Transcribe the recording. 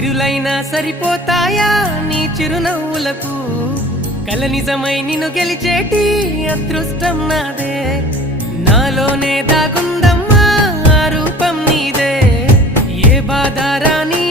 సిరులైనా సరిపోతాయా నీ చిరునవ్వులకు కల నిజమై నిన్ను గెలిచేటి అదృష్టం నాదే నాలోనే దాగుందమ్మా ఆ రూపం నీదే ఏ బాధ రాని